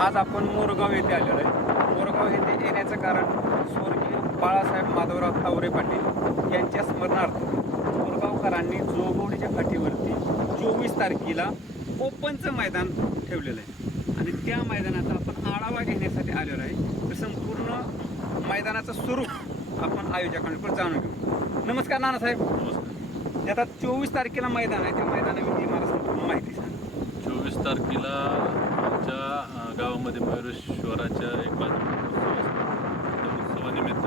आज आपण मोरगाव येथे आलेलो आहे. मोरगाव येथे येण्याचं कारण स्वर्गीय बाळासाहेब माधवराव तावरे पाटील यांच्या स्मरणार्थ मोरगावकरांनी जोगवडीच्या फाटीवरती चोवीस तारखेला ओपनचं मैदान ठेवलेलं आहे. आणि त्या मैदानाचा आपण आढावा घेण्यासाठी आलेलो आहे. तर संपूर्ण मैदानाचं स्वरूप आपण आयोजकांकडे जाणून घेऊ. नमस्कार नानासाहेब. नमस्कार. आता चोवीस तारखेला मैदान आहे त्या मैदानाविषयी मला संपूर्ण माहिती सांगा. चोवीस तारखेला आमच्या गावामध्ये मयुरेश्वराच्या एक बाजू उत्सवानिमित्त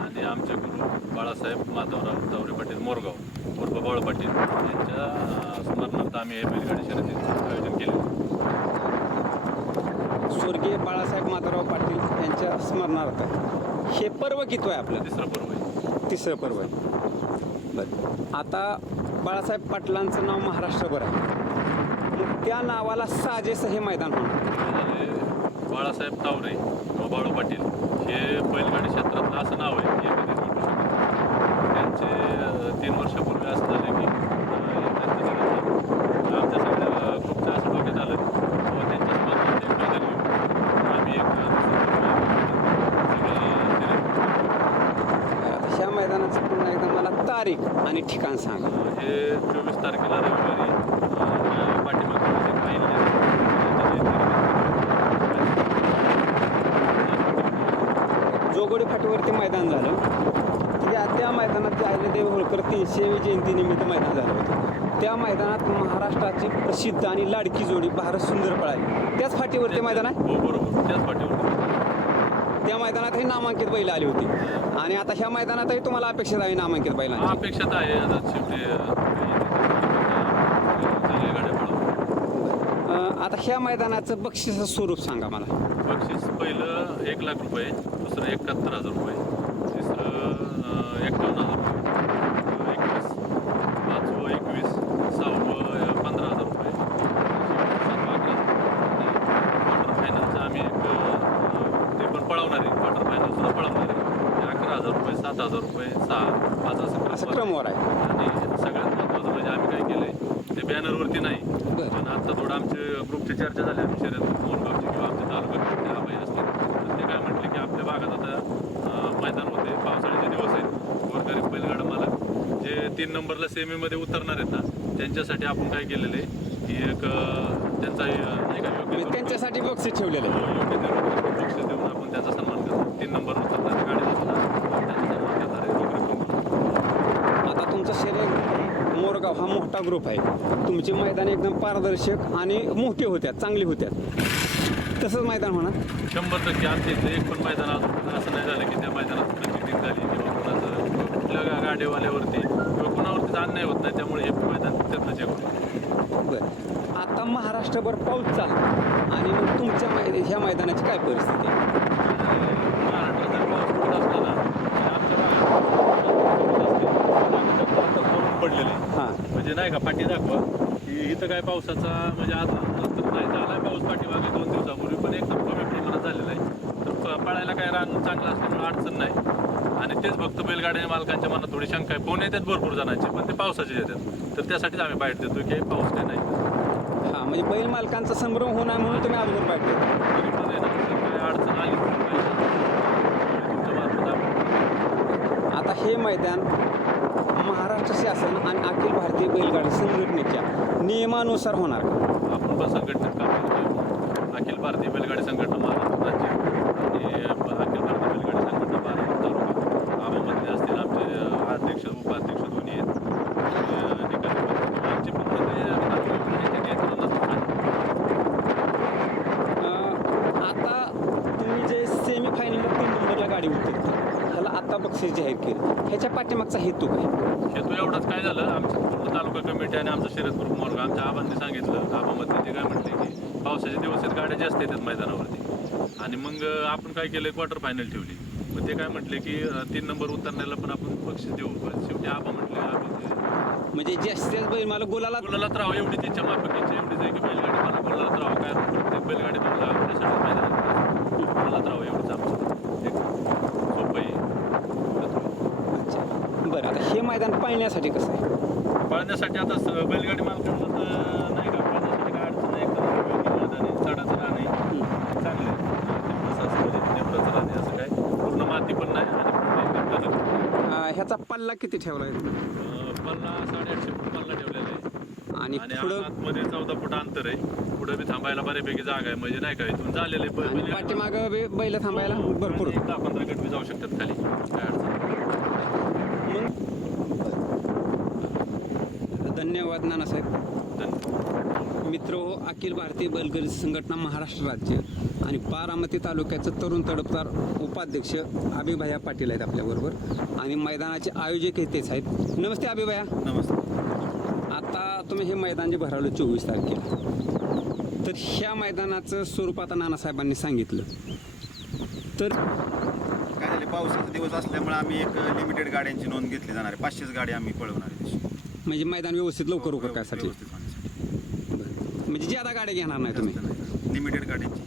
आणि आमचे गुरु बाळासाहेब माधवराव तावरे पाटील मोरगाव उर्फ बाळ पाटील यांच्या स्मरणार्थ आम्ही हे बैलगाडी शर्यतीचं आयोजन केले स्वर्गीय बाळासाहेब माधवराव पाटील यांच्या स्मरणार्थ. हे पर्व किती आहे आपलं? तिसरं पर्व आहे. तिसरं पर्व आहे. बरं. आता बाळासाहेब पाटलांचं नाव महाराष्ट्रभर आहे. मग त्या नावाला साजेस हे मैदान होणार बाळासाहेब तावरे व बाळू पाटील हे बैलगाडी क्षेत्रातलं असं नाव आहे की. त्यांचे तीन वर्षापूर्वी असं झालं की त्यांचं. आमच्या सगळ्या असं डोक्यात आलं व त्यांच्या स्मरणार्थ एक मैदान घेऊ आम्ही एक आता ह्या मैदानाचं पुन्हा एकदा मला तारीख आणि ठिकाण सांगा हे चोवीस तारखेला रविवारी अ, पाठीमागचे जे काही फाटीवरती मैदान झालं. त्या त्या मैदानात जे अहिल्यादेवी होळकर तीनशे जयंतीनिमित्त मैदान झालं होतं. त्या मैदानात महाराष्ट्राची प्रसिद्ध आणि लाडकी जोडी भारत सुंदर पळाली. त्याच फाटीवरती मैदान आहे हो बरोबर. त्याच त्या मैदानातही नामांकित बैल आली होती. आणि आता ह्या मैदानातही तुम्हाला अपेक्षित आहे नामांकित बैलांची? अपेक्षात आहे आता शेवटी अ, चांगल्या गाड्या पळवू अं, आता ह्या मैदानाचं बक्षिसाचं स्वरूप सांगा मला. बक्षीस पहिलं एक लाख रुपये दुसरं एकाहत्तर हजार रुपये तिसरं एकावन्न हजार रुपये एकवीस पाचवं एकवीस सहावं पंधरा हजार रुपये. सातवं अकरा क्वार्टर फायनलचं आम्ही एक ते पण पळवणार आहे. क्वार्टर फायनल सुद्धा पळवणार आहे. अकरा हजार रुपये सात हजार रुपये सहा पाच असं क्रमवार आहे. आणि सगळ्यात महत्त्वाचं म्हणजे आम्ही काय केलंय ते बॅनरवरती नाही. बरं. पण आता थोडं आमचे ग्रुपची चर्चा झाली आम्ही शर्यत मोरगावची किंवा आमच्या तालुक्यात आबाई असतील तर ते काय म्हटले की आपल्या भागात आता अं, मैदान होते पावसाळ्याचे दिवस आहेत. गोरगरीब बैलगाडा मला जे तीन नंबरला सेमीमध्ये उतरणार आहेत ना त्यांच्यासाठी आपण काय केलेलं आहे की एक अं, त्यांचा अं, नाही का योग्य म्हणजे त्यांच्यासाठी बक्षीस ठेवलेलं आहे. योग्य ते बक्षीस देऊन आपण त्यांचा सन्मान करतो. तीन नंबर उतरणारी गाडी असणार त्यांचा सन्मान करणार आहे रोख रक्कम म्हणून. आता तुमचं शरीर मोरगाव हा मोठा ग्रुप आहे. तुमची मैदान एकदम पारदर्शक आणि मोठी होत्यात चांगली होत्यात. तसंच मैदान होणार शंभर टक्के आमच्या इथे एक पण मैदान अजून असं नाही झालं की त्या मैदानात प्रचिती झाली किंवा कोणाचं कुठल्या गाडीवाल्यावरती किंवा कोणावरतीच अन्याय होत नाही त्यामुळे हे मैदान त्यातलंच एक होतं. बरं. आता महाराष्ट्रभर पाऊस चालला आणि मग तुमच्या मै ह्या मैदानाची काय परिस्थिती? आहे महाराष्ट्रात जर पाऊस पडत असला ना तर आमच्या भागात आता हां. म्हणजे नाही का पाठी दाखवा. की इथं काय पावसाचा म्हणजे आज तर नाही झाला पाऊस पाठीमागे दोन दिवसापूर्वी पण एकदम कमी प्रमाणात झालेला आहे. तर प- पळायला काय रान चांगलं असल्यामुळे अडचण नाही. आणि तेच फक्त बैलगाड्या मालकांच्या मनात थोडी शंका आहे. फोन येतात भरपूर जणांचे पण ते पावसाचे येतात. तर त्यासाठीच आम्ही बाईट देतो की पाऊस काय नाही. हां म्हणजे बैल मालकांचा संभ्रम होणार म्हणून तुम्ही अगोदर पाहिजे तरी पण आहे ना, जर काय अडचण आली तर मार्फत आम्ही आता हे मैदान महाराष्ट्र शासन आणि अखिल भारतीय बैलगाडी संघटनेच्या नियमानुसार होणार. आपण पण संघटनेत काम अखिल भारतीय बैलगाडी संघटना महाराष्ट्र राज्य आणि अखिल भारतीय बैलगाडी संघटना महाराष्ट्र तालुका आबामध्ये असतील आमचे अ, अध्यक्ष उपाध्यक्ष दोन्ही आहेत आणि, अ, निकाली पण आमचे पण ते नातेवाईक नियंत्रण असतं. अं, आता तुम्ही जे सेमी फायनलला तीन नंबरला गाडी उतरते ह्याला आता बक्षीस जाहीर केलं. ह्याच्या पाठीमागचा हेतू काय? हेतू एवढाच. काय झालं? आमचं पूर्ण तालुका कमिटी आणि आमचं शर्यत ग्रुप मोरगा आमच्या आबांनी सांगितलं. आबामध्ये ते काय म्हटले की पावसाचे दिवस आहेत गाड्या जास्त येतात मैदानावरती. आणि मग आपण काय केलं क्वार्टर फायनल ठेवली. मग ते काय म्हटले की अं, तीन नंबर उतरण्याला पण आपण बक्षीस देऊ. पण शेवटी आबा म्हटले म्हणजे जास्तीत बैल मला गोलाला गुलालात राहावं एवढीच इच्छा माफकीची एवढीच आहे की बैलगाडी मला गुलालात राहावं. काय प्रत्येक बैलगाडी मला आपल्यासाठी मैदानात मैदान पाळण्यासाठी कसं आहे? पाळण्यासाठी आता स- बैलगाडी मालकांना नाही का पाळण्यासाठी काय अडचण नाही. एकदम व्यवस्थित मैदान आहे, झाडाचं रान चांगलं आहे. असं काय. पूर्ण माती पण नाही ह्याचा पल्ला किती ठेवला आहे अं, पल्ला साडेआठशे फूट पल्ला ठेवलेला आहे. आणि आतमध्ये चौदा फूट अंतर आहे. पुढे बी थांबायला बऱ्यापैकी जागा आहे. म्हणजे नाही का इथून झालेले आणि पाठीमाग बैल थांबायला हो, हो. भरपूर. दहा पंधरा गट बी जाऊ शकतात खाली. काय अडचण धन्यवाद नानासाहेब. मित्र हो अखिल भारतीय बैलगाडी संघटना महाराष्ट्र राज्य आणि बारामती तालुक्याचं तरुण तडफदार उपाध्यक्ष अभिभया पाटील आहेत आपल्याबरोबर. आणि मैदानाचे आयोजक हे तेच आहेत. नमस्ते अभिभया. नमस्कार आता तुम्ही हे मैदान जे भरवलं चोवीस तारखेला तर ह्या मैदानाचं स्वरूप आता नानासाहेबांनी सांगितलं. तर काय झाले पावसाचा दिवस असल्यामुळे आम्ही एक लिमिटेड गाड्यांची नोंद घेतली जाणार आहे. पाचशेच गाडी आम्ही पळवणार आहे. म्हणजे मैदान व्यवस्थित लवकर उकर कायसाठी व्यवस्थित होण्यासाठी. म्हणजे ज्यादा गाड्या घेणार नाही तुम्ही. जास्त नाही. लिमिटेड गाड्यांची.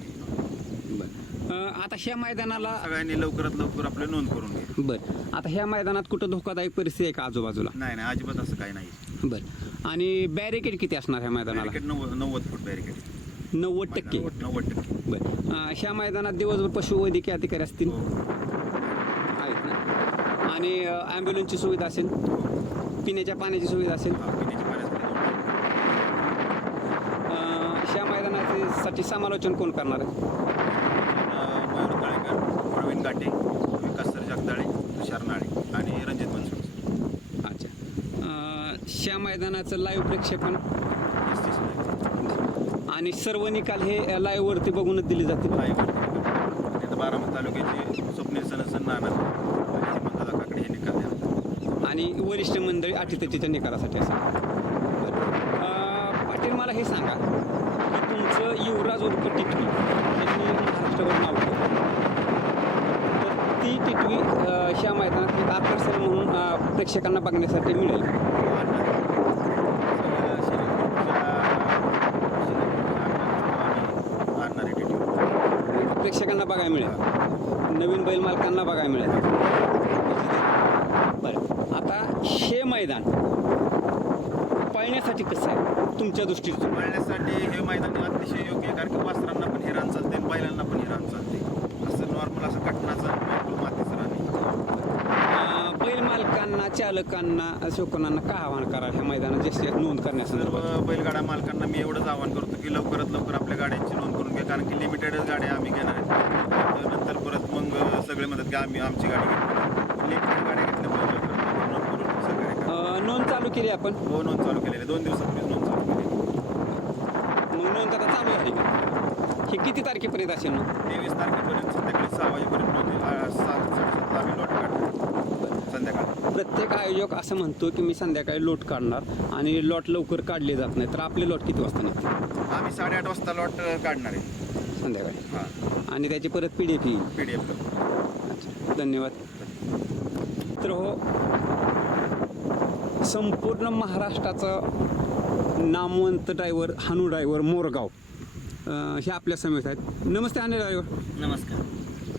बरं. अं, आता ह्या मैदानाला सगळ्यांनी लवकरात लवकर आपली नोंद करून घ्या. बरं. आता ह्या मैदानात कुठं धोकादायक परिस्थिती आहे का आजूबाजूला? नाही नाही अजिबात असं काही नाही. बरं. आणि बॅरिकेड किती असणार ह्या मैदानाला? बॅरिकेड नव्वद नव्वद फूट बॅरिकेड नव्वद टक्के. नव्वद टक्के. बरं. अं, ह्या मैदानात दिवसभर पशुवैद्यकीय अधिकारी असतील? हो. आहेत ना? आणि ॲम्ब्युलन्सची सुविधा असेल? पिण्याच्या पाण्याची सुविधा असेल. पिण्याची पाण्यासाठी दोन अं, ह्या मैदानासाठी समालोचन कोण करणार? आहे मयूर तळेकर प्रवीण गाटे विकास सर जगदाळे तुषार नाळे आणि रणजित बनसोड. अच्छा. अं, मैदानाचं लाईव्ह प्रक्षेपण. आणि सर्व निकाल हे लाईव्हवरती बघूनच दिले जातील. बारामती तालुक्याचे स्वप्नील सनसन नाना आणि हेमंतदा काकडे हे निकाल देणार आणि वरिष्ठ मंडळी अटीतटीच्या निकालासाठी असेल पाटील मला हे सांगा. की तुमचं युवराज उर्फ टिटवी त्यांनी महाराष्ट्रभर नाव तर ती टिटवी अशा ह्या मैदानात एक आकर्षण म्हणून प्रेक्षकांना बघण्यासाठी मिळेल. प्रेक्षकांना बघायला मिळेल. नवीन बैल मालकांना बघायला मिळेल. बरं. आता हे मैदान पळण्यासाठी कसं आहे? तुमच्या दृष्टीतून पळण्यासाठी हे मैदान अतिशय योग्य आहे कारण की वासरांना पण हे रान चालते आणि बैलांना पण हे रान चालते. असं नॉर्मल असं नॉर्मल मातीचं रान बैल मालकांना चालकांना शोकनांना काय आवाहन करा ह्या मैदानात जास्त नोंद करण्यासंदर्भात? बैलगाडा मालकांना मी एवढंच आवाहन करतो की लवकरात लवकर आपल्या गाड्यांची नोंद करून घ्या कारण की लिमिटेडच गाड्या आम्ही घेणार आहेत. नंतर परत मग सगळे म्हणतात की आम्ही आमची गाडी घेतली लिमिटेड गाड्या घेतल्यामुळे लवकरात लवकर नोंद करून सगळे करा. अं, नोंद चालू केली आपण? हो नोंद चालू केलेली. आहे. दोन दिवसापूर्वीच नोंद चालू केली. मग नोंद आता चालू झाली का? हे किती तारखेपर्यंत असेल ना तेवीस तारखेपर्यंत संध्याकाळी सहा वाजेपर्यंत नोंद. आ, सात साडेसातला आम्ही लॉट काढतो. संध्याकाळी. प्रत्येक आयोजक असं म्हणतो की मी संध्याकाळी लोट काढणार आणि लॉट लवकर काढले जात नाही. तर आपले लॉट किती वाजता निघतील? आम्ही साडेआठ वाजता लॉट काढणार आहे. संध्याकाळी. हां. आणि त्याची परत पी डी एफ येईल? पी डी एफ अच्छा. धन्यवाद. तर हो संपूर्ण महाराष्ट्राचं नामवंत ड्रायव्हर हानू ड्रायव्हर मोरगाव अं, हे आपल्या समेत आहेत. नमस्ते हानू ड्रायव्हर नमस्कार.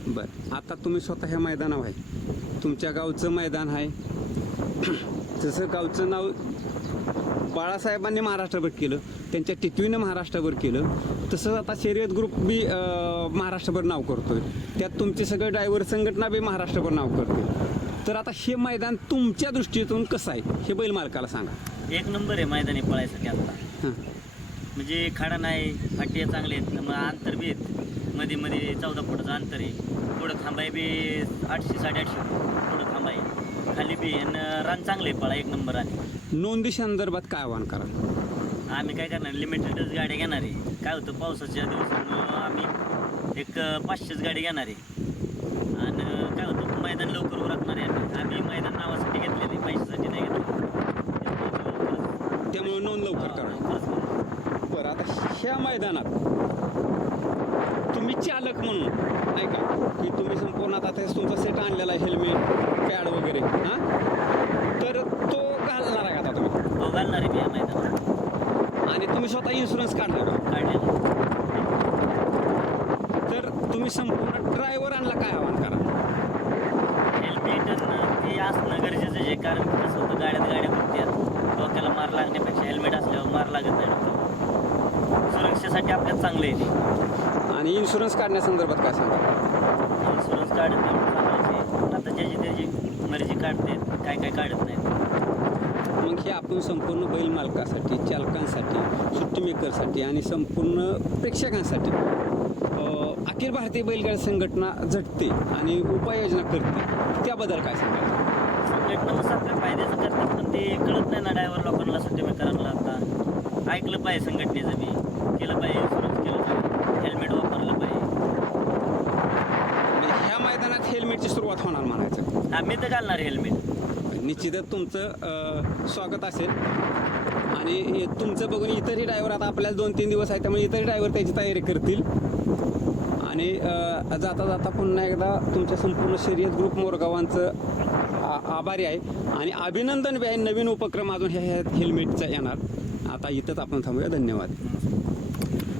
बरं आता तुम्ही स्वतः ह्या मैदानावर आहे. तुमच्या गावचं मैदान आहे. जसं गावचं नाव बाळासाहेबांनी महाराष्ट्रभर केलं त्यांच्या टिटवीनं महाराष्ट्रभर केलं तसंच आता शर्यत ग्रुप बी अं, महाराष्ट्रभर नाव करतोय. त्यात तुमचे सगळे ड्रायव्हर संघटना बी महाराष्ट्रभर नाव करते. तर आता हे मैदान तुमच्या दृष्टीतून कसं आहे? हे बैल मालकाला सांगा. एक नंबर आहे मैदानी पळायसाठी आता. हां. म्हणजे खाडा नाही फाटी चांगले आहेत मग अंतर बी आहेत. मध्ये मध्ये चौदा फुटाचं अंतर आहे. पुढं थांबाय बी आठशे साडेआठशे पुढं थांबाय. खाली बी आणि रान चांगले आहे पळा एक नंबर आणि. नोंदी संदर्भात काय आव्हान कराल? आम्ही काय करणार? लिमिटेडच गाड्या घेणार आहे. काय होतं पावसाच्या दिवसानं आम्ही एक पाचशेच गाडी घेणार आहे. आणि मैदान लवकर उरकणार आहे. आम्ही मैदान नावासाठी घेतलेले पैशासाठी नाही घेतलं त्यामुळे नोंद लवकर करा. बरं आता ह्या मैदानात तुम्ही चालक म्हणून नाही का की तुम्ही संपूर्ण आता तुमचा सेट आणलेला आहे हेल्मेट पॅड वगैरे हां? तर तो घालणार आहे का आता तुम्ही? तो घालणार आहे मी या मैदानात. आणि तुम्ही स्वतः इन्शुरन्स काढला का? काढलेला तर तुम्ही संपूर्ण ड्रायव्हरांना काय आव्हान करा? हेल्मेट ते असणं गरजेचं आहे कारण कसं होतं गाड्यात गाड्या फुटतात डोक्याला मार लागण्यापेक्षा हेल्मेट असल्यावर मार लागत नाही सुरक्षेसाठी आपल्याला चांगलं आहे ते. आणि इन्शुरन्स काढण्यासंदर्भात काय सांगा इन्शुरन्स काढत आता ज्याची त्याची कस्टमर जे काढतात काय काय काढत नाहीत मग हे आपण संपूर्ण बैल मालकासाठी चालकांसाठी सुट्टी मेकरसाठी आणि संपूर्ण प्रेक्षकांसाठी अखिल भारतीय बैलगाडी संघटना झटते आणि उपाययोजना करते त्याबद्दल काय सांगाल? संघटना आपल्या फायद्याचं करतात पण ते कळत नाही ना ड्रायव्हर लोकांना सुट्टी करायला आता. ऐकलं पाहिजे संघटनेचं बी केलं पाहिजे इन्शुरन्स केलं पाहिजे. हेल्मेट वापरलं पाहिजे. म्हणजे ह्या मैदानात हेल्मेटची सुरुवात होणार म्हणायचं. आम्ही तर घालणार हेल्मेट निश्चितच तुमचं अ, स्वागत असेल. आणि हे तुमचं बघून इतरही ड्रायव्हर आता आपल्याला दोन तीन दिवस आहे त्यामुळे इतरही ड्रायव्हर त्याची तयारी करतील. आणि जाता जाता पुन्हा एकदा तुमच्या संपूर्ण शर्यत ग्रुप मोरगावांचं आभारी आहे. आणि अभिनंदन बी आहे नवीन उपक्रम अजून ह्या ह्या हेल्मेटचा येणार. आता इथंच आपण थांबूया. धन्यवाद.